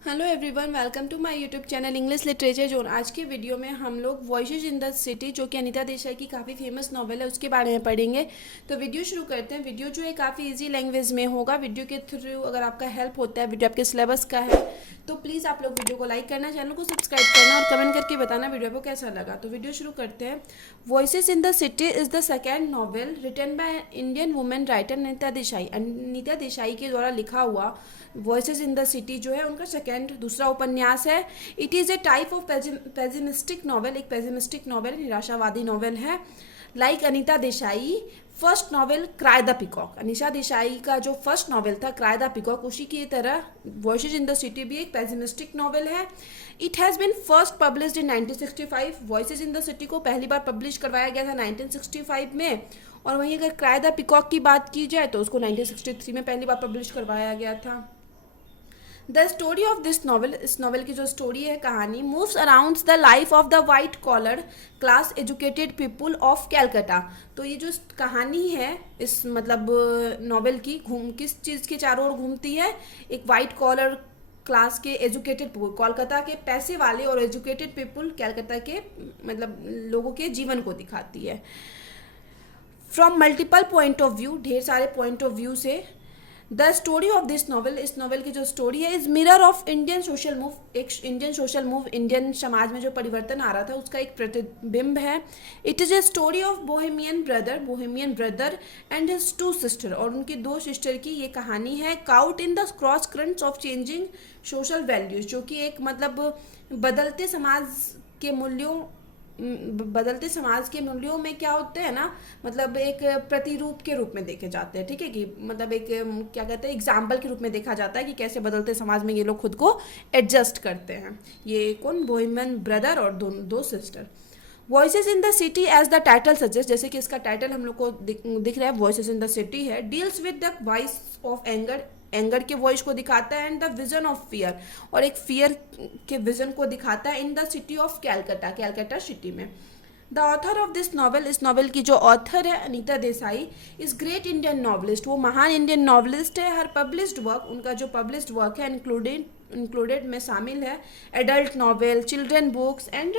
Hello everyone, welcome to my YouTube channel English literature zone. आज के video में हम लोग वॉइसेस इन द सिटी, जो कि अनीता देसाई की काफ़ी फेमस नॉवल है, उसके बारे में पढ़ेंगे। तो वीडियो शुरू करते हैं। वीडियो जो है काफ़ी इजी लैंग्वेज में होगा। वीडियो के थ्रू अगर आपका हेल्प होता है, वीडियो आपके सिलेबस का है, तो प्लीज़ आप लोग वीडियो को लाइक करना, चैनल को सब्सक्राइब करना और कमेंट करके बताना वीडियो को कैसा लगा। तो वीडियो शुरू करते हैं। Voices in the city is the second novel written by Indian women writer Anita Desai. Anita Desai के द्वारा लिखा हुआ वॉइसेस इन द सिटी जो है उनका दूसरा उपन्यास है। It is A type of pessimistic novel, एक पेसिमिस्टिक नॉवल, निराशावादी नॉवल है। Like Anita Desai first novel cry the peacock, Anita Desai का जो फर्स्ट नॉवल था क्राई द पिकॉक, उसी की तरह वॉइसेस इन द सिटी भी एक पेसिमिस्टिक नॉवल है। It has been first published in 1965। Voices in the city को पहली बार पब्लिश करवाया गया था 1965 में। और वहीं अगर क्राई द पिकॉक की बात की जाए तो उसको 1963 में पहली बार पब्लिश करवाया गया था। The story of this novel, इस नॉवल की जो स्टोरी है, कहानी, moves around the life of the white collar class educated people of Calcutta. तो ये जो कहानी है इस नॉवल की, किस चीज़ के चारों ओर घूमती है? एक वाइट कॉलर क्लास के एजुकेटेड पीपुल, कोलकाता के पैसे वाले और एजुकेटेड पीपुल कैलकाता के लोगों के जीवन को दिखाती है। From multiple point of view, ढेर सारे पॉइंट ऑफ व्यू से। The story of this novel, इस नॉवल की जो स्टोरी है, is mirror of Indian social move, एक इंडियन सोशल मूव, इंडियन समाज में जो परिवर्तन आ रहा था उसका एक प्रतिबिंब है। It is a story of bohemian brother and his two sister, और उनकी दो सिस्टर की ये कहानी है। Caught in the cross currents of changing social values, जो कि एक बदलते समाज के मूल्यों, बदलते समाज के मूल्यों में क्या होते हैं ना, एक प्रतिरूप के रूप में देखे जाते हैं। ठीक है कि एक क्या कहते हैं, एग्जाम्पल के रूप में देखा जाता है कि कैसे बदलते समाज में ये लोग खुद को एडजस्ट करते हैं। ये कौन? बोहेमियन ब्रदर और दो sister. Voices in the city, as the title suggest, जैसे कि इसका टाइटल हम लोग को दिख रहा है, वॉइसेस इन द सिटी है, deals with the voice of anger के वॉइस को दिखाता है, and the vision of fear, और एक फियर के विजन को दिखाता है, in the city of Calcutta city में। The author of this novel, इस नॉवल की जो ऑथर है Anita Desai, is great Indian novelist, वो महान इंडियन नॉवलिस्ट है। हर पब्लिश्ड वर्क, उनका जो पब्लिश्ड वर्क है इंक्लूडेड में शामिल है adult novel, children books and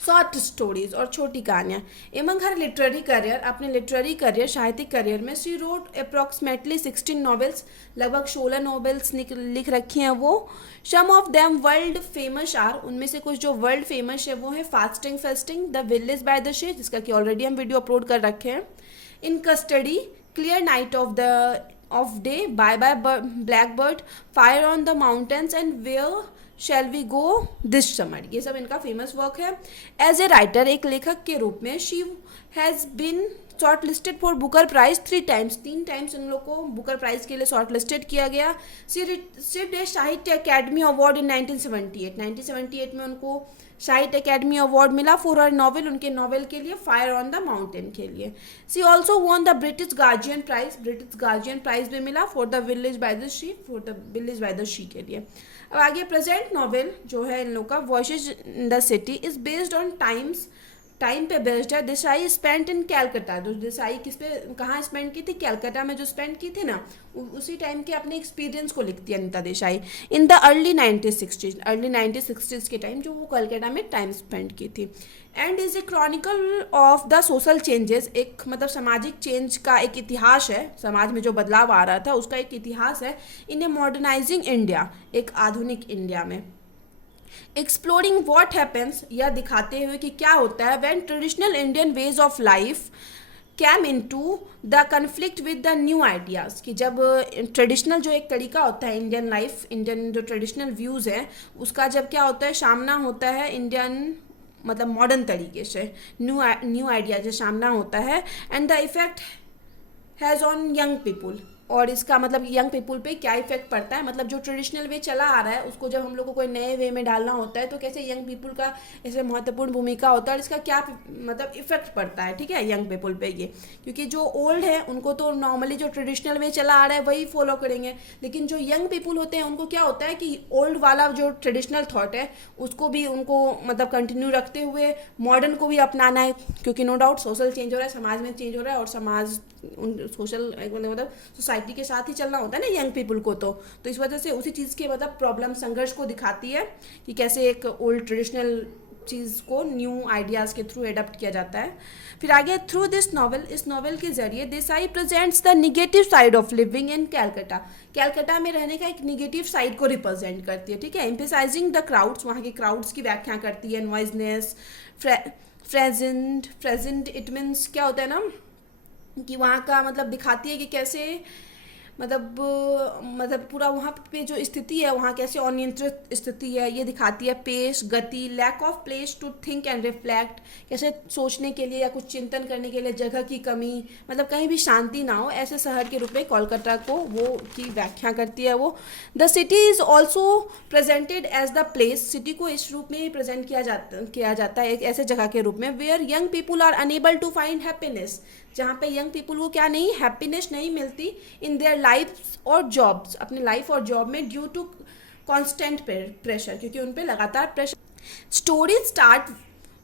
short stories, और छोटी कहानियाँ। एमंग हर लिटरेरी करियर, अपने लिटरेरी करियर, साहित्यिक करियर में, शी रोट अप्रॉक्सीमेटली 16 नॉवेल्स, लगभग 16 नॉवेल्स लिख रखी हैं वो। Some of them world famous are, उनमें से कुछ जो वर्ल्ड फेमस है वो है fasting feasting, the village by the sea, जिसका कि ऑलरेडी हम वीडियो अपलोड कर रखे हैं, in custody, clear night of day, bye bye blackbird, fire on the mountains and where shall we go this summer, ये सब इनका famous work है। एज ए राइटर, एक लेखक के रूप में, she has been shortlisted for Booker prize 3 times, 3 times in लोग को बुकर प्राइज के लिए शॉर्ट लिस्टेड किया गया। शी रिसीव्ड ए साहित्य अकेडमी अवार्ड इन 1978 में उनको साहित्य अकेडमी अवार्ड मिला फॉर हर नॉवल, उनके नॉवल के लिए, फायर ऑन द माउंटेन के लिए। She also won the British Guardian prize भी मिला for the village by the sea के लिए। अब आगे प्रेजेंट नॉवेल जो है इन लोग का, voices in the city, is based on time पे बेस्ड है। देसाई स्पेंट इन कैलकाटा, तो देसाई किस पे, कहाँ स्पेंड की थी? कैलकाटा में जो स्पेंड की थी ना, उसी टाइम के अपने एक्सपीरियंस को लिखती है Anita Desai. In the early 1960s के टाइम जो वो कैलकाटा में टाइम स्पेंड की थी। And is a Chronicle of the social changes, एक सामाजिक चेंज का एक इतिहास है, समाज में जो बदलाव आ रहा था उसका एक इतिहास है। इन ए मॉडर्नाइजिंग इंडिया, एक आधुनिक इंडिया में। एक्सप्लोरिंग वॉट हैपन्स, यह दिखाते हुए कि क्या होता है, when traditional Indian ways of life came into the conflict with the new ideas, कि जब ट्रेडिशनल जो एक तरीका होता है इंडियन लाइफ, इंडियन जो ट्रेडिशनल व्यूज़ हैं, उसका जब क्या होता है, सामना होता है इंडियन मॉडर्न तरीके से, न्यू आइडिया से सामना होता है। And the effect has on young people, और इसका यंग पीपुल पे क्या इफेक्ट पड़ता है, जो ट्रेडिशनल वे चला आ रहा है उसको जब हम लोग को कोई नए वे में डालना होता है तो कैसे यंग पीपुल का इसमें महत्वपूर्ण भूमिका होता है, और इसका क्या इफेक्ट पड़ता है, ठीक है, यंग पीपुल पे ये। क्योंकि जो ओल्ड है उनको तो नॉर्मली जो ट्रेडिशनल वे चला आ रहा है वही फॉलो करेंगे, लेकिन जो यंग पीपुल होते हैं उनको क्या होता है कि ओल्ड वाला जो ट्रेडिशनल थॉट है उसको भी उनको कंटिन्यू रखते हुए मॉडर्न को भी अपनाना है, क्योंकि नो डाउट सोशल चेंज हो रहा है, समाज में चेंज हो रहा है, और समाज सोशल सोसाइटी सोसाइटी के साथ ही चलना होता है ना यंग पीपल को। तो इस वजह से उसी चीज़ के मतलब प्रॉब्लम संघर्ष को दिखाती है कि कैसे एक ओल्ड ट्रेडिशनल चीज़ को न्यू आइडियाज़ के थ्रू एडप्ट किया जाता है। फिर आगे, थ्रू दिस नॉवल, इस नॉवल के जरिए Desai presents the negative side of living in Calcutta. Calcutta में रहने का एक निगेटिव साइड को रिप्रेजेंट करती है, ठीक है। एम्फेसाइजिंग द क्राउड्स, वहाँ के क्राउड्स की व्याख्या करती है। नॉइजनेस, प्रेजेंट इट मीन्स क्या होता है ना कि वहाँ का मतलब दिखाती है कि कैसे मतलब पूरा वहाँ पे जो स्थिति है वहाँ कैसे अनियंत्रित स्थिति है ये दिखाती है। पेस, गति, lack of place to think and reflect, कैसे सोचने के लिए या कुछ चिंतन करने के लिए जगह की कमी, मतलब कहीं भी शांति ना हो, ऐसे शहर के रूप में कोलकाता को वो की व्याख्या करती है वो। The city is also presented as the place, city को इस रूप में प्रेजेंट किया जाता है एक ऐसे जगह के रूप में where young people are unable to find happiness, जहाँ पे यंग पीपल को क्या नहीं, हैप्पीनेस नहीं मिलती इन देयर लाइफ्स और जॉब्स, अपने लाइफ और जॉब में, ड्यू टू कॉन्स्टेंट प्रेशर, क्योंकि उन पे लगातार pressure. Story start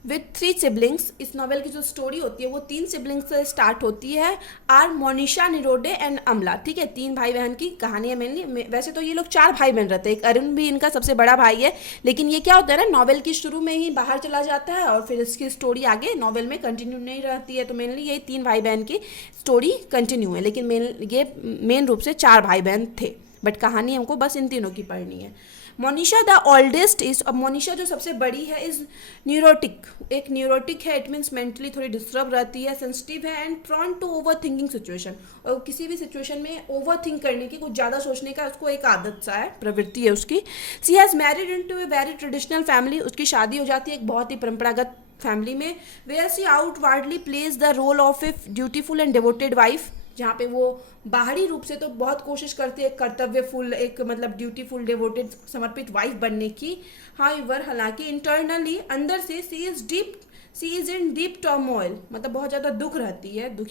with 3 siblings, इस नॉवेल की जो स्टोरी होती है वो 3 सिबलिंग्स से स्टार्ट होती है। आर मोनिशा, निरोडे एंड अमला, ठीक है। 3 भाई बहन की कहानी है मेनली। वैसे तो ये लोग 4 भाई बहन रहते हैं, एक अरुण भी इनका सबसे बड़ा भाई है, लेकिन ये क्या होता है ना नॉवेल की शुरू में ही बाहर चला जाता है और फिर इसकी स्टोरी आगे नॉवेल में कंटिन्यू नहीं रहती है। तो मेनली ये 3 भाई बहन की स्टोरी कंटिन्यू है, लेकिन ये मेन रूप से 4 भाई बहन थे, बट कहानी हमको बस इन तीनों की पढ़नी है। मोनिशा द ओल्डेस्ट इज, अब मोनिशा जो सबसे बड़ी है इज न्यूरोटिक, एक न्यूरोटिक है, इट मीन्स मेंटली थोड़ी डिस्टर्ब रहती है, सेंसिटिव है and prone to overthinking situation, और किसी भी सिचुएशन में ओवर थिंक करने की, कुछ ज़्यादा सोचने का उसको एक आदत सा है, प्रवृत्ति है उसकी। She has married into a very traditional family, उसकी शादी हो जाती है एक बहुत ही परंपरागत फैमिली में। Where she outwardly plays the role of a dutiful and devoted wife, जहाँ पे वो बाहरी रूप से तो बहुत कोशिश करती है कर्तव्यफुल, एक मतलब ड्यूटीफुल, डिवोटेड, समर्पित वाइफ बनने की। हाउएवर, हालांकि इंटरनली, अंदर से she is in deep turmoil, मतलब बहुत ज़्यादा दुखी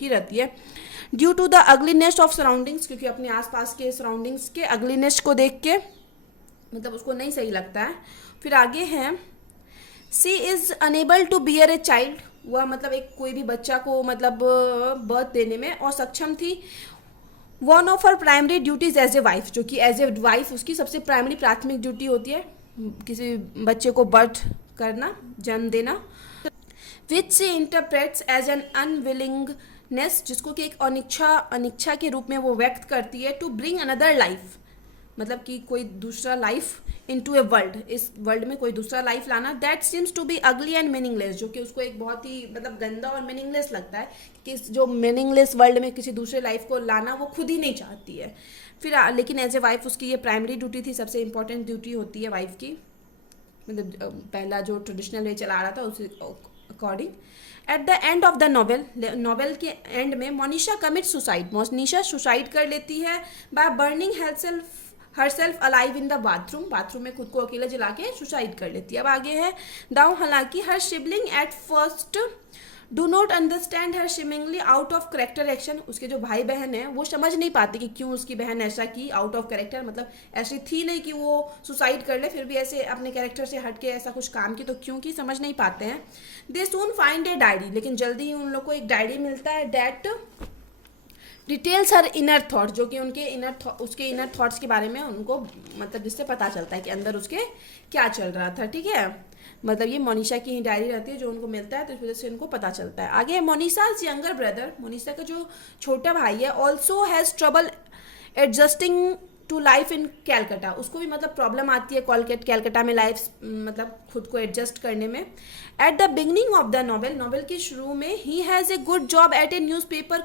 रहती है due to the ugliness of surroundings, क्योंकि अपने आसपास के सराउंडिंग्स के अगलीनेस को देख के मतलब उसको नहीं सही लगता है। फिर आगे है, she is unable to bear a child, वह मतलब एक कोई भी बच्चा को मतलब बर्थ देने में असक्षम थी। One of her primary duties as a wife, जो कि एज ए वाइफ उसकी सबसे प्राथमिक ड्यूटी होती है किसी बच्चे को बर्थ करना, जन्म देना। विच सी इंटरप्रेट्स एज एन अनविलिंगनेस, जिसको कि एक अनिच्छा के रूप में वो व्यक्त करती है। टू ब्रिंग अनदर लाइफ, मतलब कि कोई दूसरा लाइफ इनटू ए वर्ल्ड, इस वर्ल्ड में कोई दूसरा लाइफ लाना। दैट सीम्स टू बी अगली एंड मीनिंगलेस, जो कि उसको एक बहुत ही मतलब गंदा और मीनिंगलेस लगता है कि इस जो मीनिंगलेस वर्ल्ड में किसी दूसरे लाइफ को लाना वो खुद ही नहीं चाहती है। फिर लेकिन एज ए वाइफ उसकी ये प्राइमरी ड्यूटी थी, सबसे इंपॉर्टेंट ड्यूटी होती है वाइफ की, मतलब पहला जो ट्रेडिशनल वे चला रहा था उस according. At the end of the novel के एंड में Monisha commit suicide, Monisha suicide कर लेती है by burning herself alive in the bathroom में खुद को अकेले जला के सुसाइड कर लेती है। अब आगे है, दाउ हालांकि her sibling at first do not understand her seemingly out of character action, उसके जो भाई बहन हैं वो समझ नहीं पाते कि क्यों उसकी बहन ऐसा की, आउट ऑफ करेक्टर मतलब ऐसी थी नहीं कि वो सुसाइड कर ले, फिर भी ऐसे अपने कैरेक्टर से हट के ऐसा कुछ काम की, तो क्यों की समझ नहीं पाते हैं। दे सून फाइंड ए डायरी, लेकिन जल्दी ही उन लोग को एक डायरी मिलता है। That details her inner thought, जो कि उनके उसके इनर थॉट्स के बारे में उनको मतलब जिससे पता चलता है कि अंदर उसके क्या चल रहा था, ठीक है। मतलब ये मोनिशा की ही डायरी रहती है जो उनको मिलता है, तो इस वजह से उनको पता चलता है। आगे मोनिशाज यंगर ब्रदर, मोनिशा का जो छोटा भाई है, also has trouble adjusting to life in Calcutta, उसको भी मतलब प्रॉब्लम आती है कैलकाटा में लाइफ मतलब खुद को एडजस्ट करने में। At the beginning of the novel के शुरू में he has a good job eight A newspaper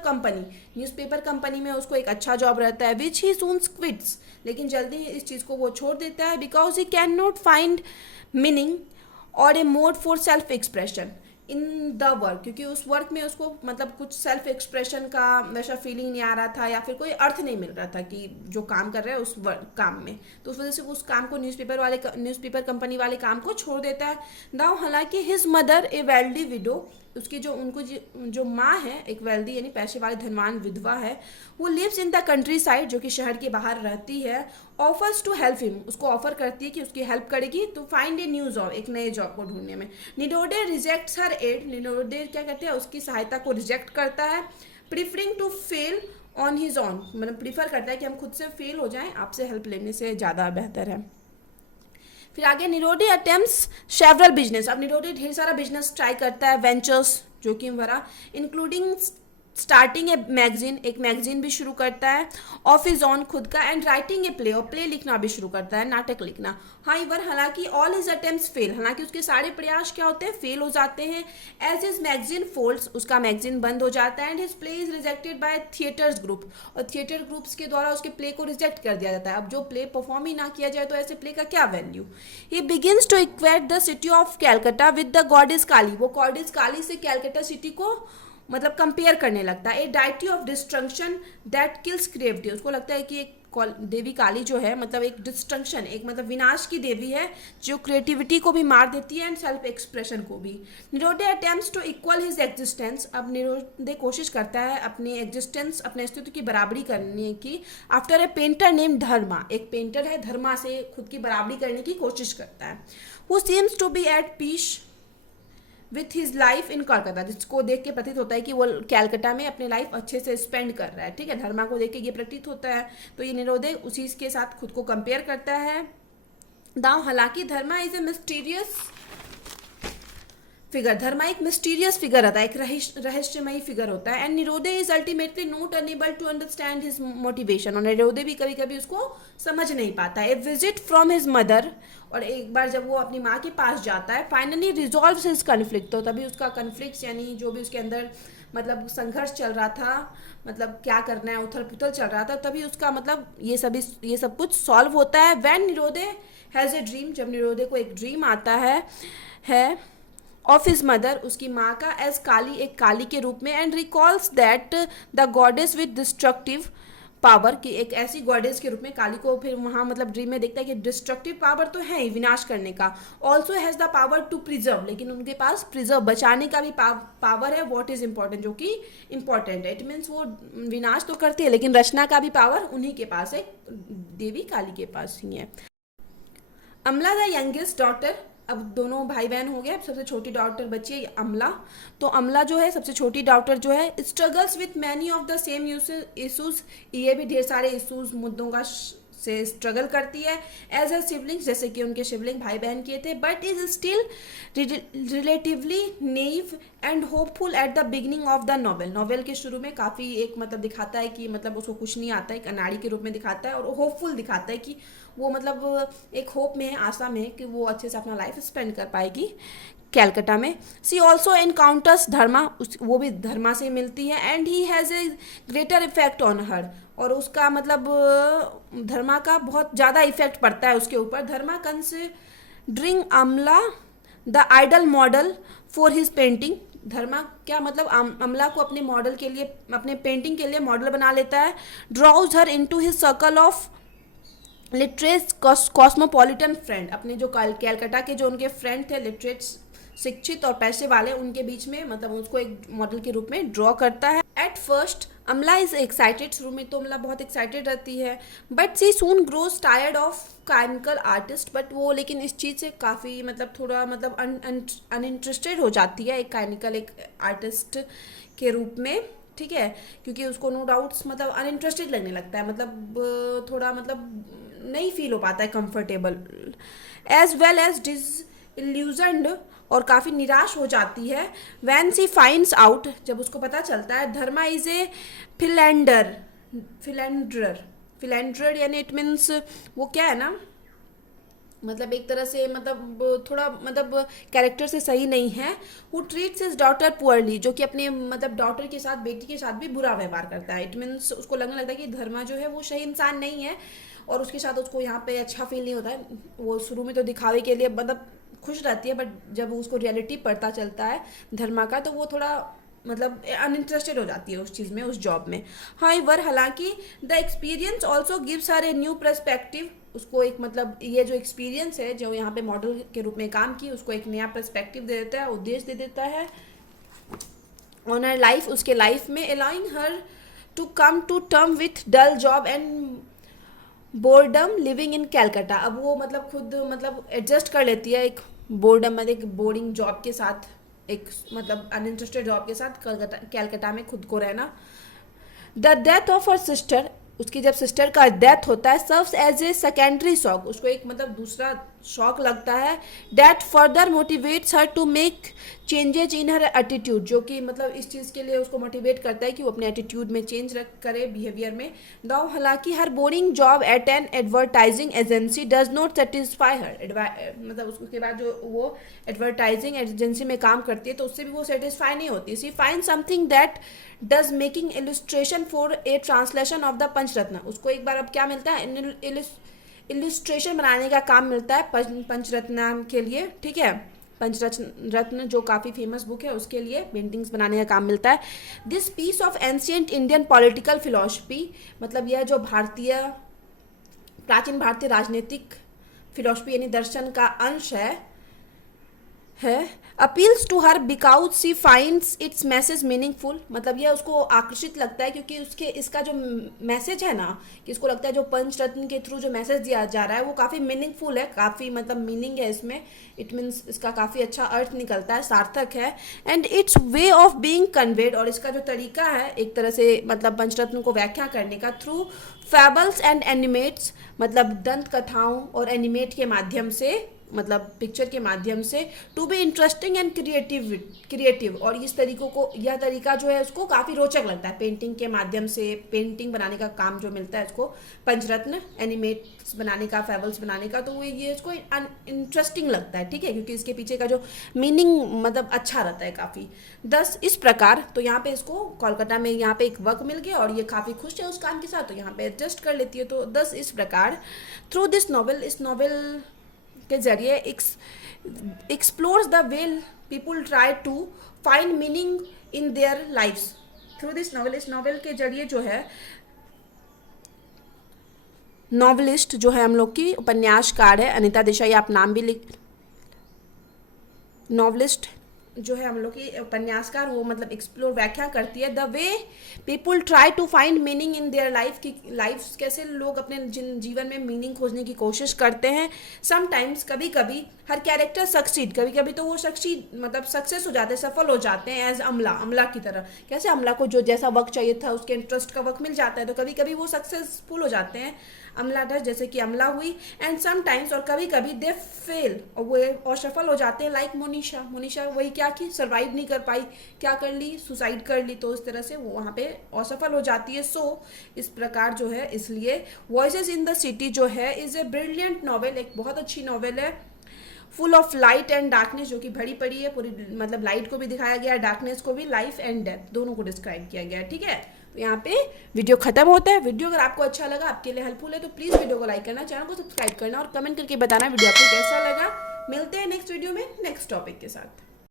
company में उसको एक अच्छा जॉब रहता है, विच ही सून क्विट्स, लेकिन जल्दी ही इस चीज़ को वो छोड़ देता है, because he can not find meaning or a mode for self expression in the work, क्योंकि उस वर्क में उसको मतलब कुछ सेल्फ एक्सप्रेशन का वैसा फीलिंग नहीं आ रहा था या फिर कोई अर्थ नहीं मिल रहा था कि जो काम कर रहे हैं उस काम में, तो उस वजह से उस काम को न्यूज़पेपर कंपनी वाले काम को छोड़ देता है। दाउ हालांकि हिज मदर ए वेल्दी विडो, उसकी जो माँ है एक वेल्दी यानी पैसे वाली धनवान विधवा है, वो lives in the countryside, जो कि शहर के बाहर रहती है। ऑफर्स टू हेल्प हिम, उसको ऑफर करती है कि उसकी हेल्प करेगी तो फाइंड ए न्यू जॉब, एक नए जॉब को ढूंढने में। निरोडे रिजेक्ट्स हर एड, निरोडे क्या कहते हैं उसकी सहायता को रिजेक्ट करता है, preferring to fail on his own, मतलब प्रीफर करता है कि हम खुद से फेल हो जाएं, आपसे हेल्प लेने से ज़्यादा बेहतर है। फिर आगे निरोधे अटेम्प्ट्स सेवरल बिजनेस। अब निरोधे ढेर सारा बिजनेस ट्राई करता है, वेंचर्स जोखिम भरा, इंक्लूडिंग स्टार्टिंग ए मैगजीन, एक मैगजीन भी शुरू करता है, ऑफ इज ऑन खुद का, एंड राइटिंग ए प्ले, और प्ले लिखना भी शुरू करता है, नाटक लिखना। हाउएवर हालांकि ऑल हिज अटेम्प्ट्स फेल, हालांकि उसके सारे प्रयास क्या होते हैं, फेल हो जाते हैं। एज हिज मैगजीन फोल्ड्स, उसका मैगजीन बंद हो जाता है, and his play is rejected by theatres group, और थिएटर ग्रुप्स के द्वारा उसके प्ले को रिजेक्ट कर दिया जाता है। अब जो प्ले परफॉर्म ही ना किया जाए तो ऐसे प्ले का क्या value. He begins to equate the city of Calcutta with the goddess Kali, वो गॉडेस काली से कैलकाटा सिटी को मतलब कंपेयर करने लगता है। A deity of destruction that kills creativity, उसको लगता है कि एक देवी काली जो है मतलब एक डिस्ट्रक्शन, एक मतलब विनाश की देवी है जो क्रिएटिविटी को भी मार देती है एंड सेल्फ एक्सप्रेशन को भी। Nirode attempts to equal his existence, अब निरोधे कोशिश करता है अपनी एग्जिस्टेंस, अपने अस्तित्व की बराबरी करने की। आफ्टर ए पेंटर नेम धर्मा, एक पेंटर है धर्मा से खुद की बराबरी करने की कोशिश करता है। Who seems to be at peace with his life in Calcutta, जिसको देख के प्रतीत होता है कि वो कैलकाटा में अपनी लाइफ अच्छे से स्पेंड कर रहा है। ठीक है, धर्मा को देख के ये प्रतीत होता है, तो ये निरोधे उसी के साथ खुद को कंपेयर करता है। दाव हालांकि धर्मा इज ए मिस्टीरियस फिगर, धर्मा एक मिस्टीरियस फिगर होता है, एक रहस्यमयी फिगर होता है। And Nirode is ultimately not unable to understand his motivation, और निरोधे भी कभी कभी उसको समझ नहीं पाता है। ए विजिट फ्रॉम हिज मदर, और एक बार जब वो अपनी माँ के पास जाता है, फाइनली रिजॉल्व हिज कन्फ्लिक्ट, तो तभी उसका कन्फ्लिक्ट यानी जो भी उसके अंदर मतलब संघर्ष चल रहा था, मतलब क्या करना है, उथल पुथल चल रहा था, तभी उसका मतलब ये सब कुछ सॉल्व होता है। व्हेन निरोधे हैज़ ए ड्रीम, जब निरोधे को एक ड्रीम आता है ऑफ हिज मदर, उसकी माँ का, एज काली, एक काली के रूप में, and recalls that the goddess with destructive power, की एक ऐसी गॉडेस के रूप में काली को फिर वहाँ मतलब ड्रीम में देखता है कि डिस्ट्रक्टिव पावर तो है ही विनाश करने का, also has the power to preserve, लेकिन उनके पास प्रिजर्व बचाने का भी पावर है, वॉट इज इम्पॉर्टेंट, जो कि इम्पॉर्टेंट है। इट मीन्स वो विनाश तो करती है लेकिन रचना का भी पावर उन्हीं के पास है, देवी काली के पास ही है। अमला द यंगेस्ट डॉटर, अब दोनों भाई बहन हो गए, अब सबसे छोटी डॉटर बची है अमला। तो अमला जो है सबसे छोटी डॉटर जो है, struggles with many of the same issues, ये भी ढेर सारे इशूज मुद्दों का से स्ट्रगल करती है। एज अ सिबलिंग्स, जैसे कि उनके सिबलिंग भाई बहन किए थे, but is still relatively naive and hopeful at the beginning of the novel, novel के शुरू में काफ़ी एक मतलब दिखाता है कि मतलब उसको कुछ नहीं आता है, एक अनाड़ी के रूप में दिखाता है, और होपफुल दिखाता है कि वो मतलब एक होप में है, आशा में है कि वो अच्छे से अपना लाइफ स्पेंड कर पाएगी कैलकाटा में। सी ऑल्सो एनकाउंटर्स धर्मा, वो भी धर्मा से मिलती है, and he has a greater effect on her, और उसका मतलब धर्मा का बहुत ज़्यादा इफेक्ट पड़ता है उसके ऊपर। Dharma considering Amla the ideal model for his painting, Dharma क्या मतलब अमला को अपने मॉडल के लिए, अपने पेंटिंग के लिए मॉडल बना लेता है। Draws her into his circle of literate cosmopolitan friend, अपने जो कैलकाटा के जो उनके फ्रेंड थे लिटरेट, शिक्षित और पैसे वाले, उनके बीच में मतलब उसको एक मॉडल के रूप में ड्रॉ करता है। At first Amala is excited, शुरू में तो अमला बहुत एक्साइटेड रहती है, but she soon grows tired of chemical artist, but वो लेकिन इस चीज़ से काफ़ी मतलब थोड़ा मतलब अनइंटरेस्टेड हो जाती है एक केमिकल एक आर्टिस्ट के रूप में। ठीक है, क्योंकि उसको नो डाउट्स मतलब अनइंटरेस्टेड लगने लगता है, मतलब थोड़ा मतलब नहीं फील हो पाता है comfortable, as well as disillusioned, और काफ़ी निराश हो जाती है। वैन सी फाइंड्स आउट, जब उसको पता चलता है धर्मा इज ए फिलेंडर यानी इट मीन्स वो क्या है ना, मतलब एक तरह से मतलब थोड़ा मतलब कैरेक्टर से सही नहीं है। Who treats his daughter poorly, जो कि अपने मतलब डॉटर के साथ, बेटी के साथ भी बुरा व्यवहार करता है। इट मीन्स उसको लगने लगता है कि धर्मा जो है वो सही इंसान नहीं है, और उसके साथ उसको यहाँ पे अच्छा फील नहीं होता है। वो शुरू में तो दिखावे के लिए मतलब खुश रहती है, बट जब उसको रियलिटी पता चलता है धर्मा का, तो वो थोड़ा मतलब अनइंटरेस्टेड हो जाती है उस चीज़ में, उस जॉब में। हाउएवर हालांकि the experience also gives her a new perspective, उसको एक मतलब ये जो एक्सपीरियंस है जो यहाँ पे मॉडल के रूप में काम की, उसको एक नया पर्सपेक्टिव दे देता है, उद्देश्य दे देता है ऑन हर लाइफ, उसके लाइफ में, allowing her to come to term with dull job and boredom living in Calcutta. अब वो मतलब खुद मतलब एडजस्ट कर लेती है एक बोर्डम मतलब एक बोरिंग जॉब के साथ, एक मतलब अनइंटरेस्टेड जॉब के साथ कैलकाटा में खुद को रहना। The death of her sister, उसकी जब सिस्टर का डेथ होता है, serves as a secondary shock, उसको एक मतलब दूसरा शॉक लगता है, that further motivates her to make changes in her attitude, जो कि मतलब इस चीज़ के लिए उसको मोटिवेट करता है कि वो अपने एटीट्यूड में चेंज करे, बिहेवियर में। दाउ हालांकि her boring job at an advertising agency does not satisfy her, मतलब उसके बाद जो वो एडवर्टाइजिंग एजेंसी में काम करती है तो उससे भी वो सेटिस्फाई नहीं होती। She find something that does making illustration for a translation of the Panchratna, उसको एक बार अब क्या मिलता है, इलस्ट्रेशन बनाने का काम मिलता है पंचरत्न के लिए, ठीक है, पंचरत्न जो काफ़ी फेमस बुक है उसके लिए पेंटिंग्स बनाने का काम मिलता है। This piece of ancient Indian political philosophy, मतलब यह जो प्राचीन भारतीय राजनीतिक फिलोसफी यानी दर्शन का अंश है appeals to her because she finds its message meaningful, मतलब यह उसको आकर्षित लगता है क्योंकि इसका जो मैसेज है ना, कि इसको लगता है जो पंचरत्न के थ्रू जो मैसेज दिया जा रहा है वो काफ़ी मीनिंगफुल है, काफ़ी मतलब मीनिंग है इसमें, इट मीन्स इसका काफ़ी अच्छा अर्थ निकलता है, सार्थक है। And it's way of being conveyed, और इसका जो तरीका है एक तरह से मतलब पंचरत्न को व्याख्या करने का, थ्रू फैबल्स एंड एनिमेट्स, मतलब दंत कथाओं और एनिमेट के माध्यम से, मतलब पिक्चर के माध्यम से, to be interesting and creative, और इस तरीकों को, यह तरीका जो है उसको काफ़ी रोचक लगता है, पेंटिंग के माध्यम से पेंटिंग बनाने का काम जो मिलता है उसको पंचरत्न, एनिमेट्स बनाने का, फेबल्स बनाने का, तो वो ये इसको इंटरेस्टिंग लगता है, ठीक है, क्योंकि इसके पीछे का जो मीनिंग मतलब अच्छा रहता है काफ़ी। दस इस प्रकार, तो यहाँ पे इसको कोलकाता में यहाँ पे एक वर्क मिल गया और ये काफ़ी खुश है उस काम के साथ, तो यहाँ पे एडजस्ट कर लेती है। तो दस इस प्रकार थ्रू दिस नॉवेल, इस नॉवेल के जरिए explores the way people try to find meaning in their lives. Through this novel, इस नॉवेल के जरिए जो है नॉवलिस्ट जो है हम लोग की उपन्यासकार है अनीता देसाई, आप नाम भी लिख, नॉवलिस्ट जो है हम लोग की उपन्यासकार, वो मतलब एक्सप्लोर व्याख्या करती है the way people try to find meaning in their life, की लाइफ कैसे लोग अपने जीवन में मीनिंग खोजने की कोशिश करते हैं। समटाइम्स कभी कभी हर कैरेक्टर सक्सीड, कभी कभी तो वो मतलब सक्सेस हो जाते हैं, सफल हो जाते हैं, एज अमला की तरह, कैसे अमला को जो जैसा वर्क चाहिए था उसके इंटरेस्ट का वर्क मिल जाता है, तो कभी कभी वो सक्सेसफुल हो जाते हैं अमला डर, जैसे कि अमला हुई। एंड समटाइम्स, और कभी कभी दे फेल, और वो असफल हो जाते हैं, लाइक मोनिशा वही क्या कि सर्वाइव नहीं कर पाई, क्या कर ली, सुसाइड कर ली, तो इस तरह से वो वहाँ पे असफल हो जाती है। सो इस प्रकार जो है, इसलिए वॉइसेस इन द सिटी जो है इज ए ब्रिलियंट नॉवेल, एक बहुत अच्छी नॉवेल है, full of light and darkness, जो कि भरी पड़ी है पूरी, मतलब लाइट को भी दिखाया गया है, डार्कनेस को भी, लाइफ एंड डेथ दोनों को डिस्क्राइब किया गया है, ठीक है। तो यहाँ पे वीडियो खत्म होता है। वीडियो अगर आपको अच्छा लगा, आपके लिए हेल्पफुल है, तो प्लीज़ वीडियो को लाइक करना, चैनल को सब्सक्राइब करना और कमेंट करके बताना वीडियो आपको कैसा लगा। मिलते हैं नेक्स्ट वीडियो में नेक्स्ट टॉपिक के साथ।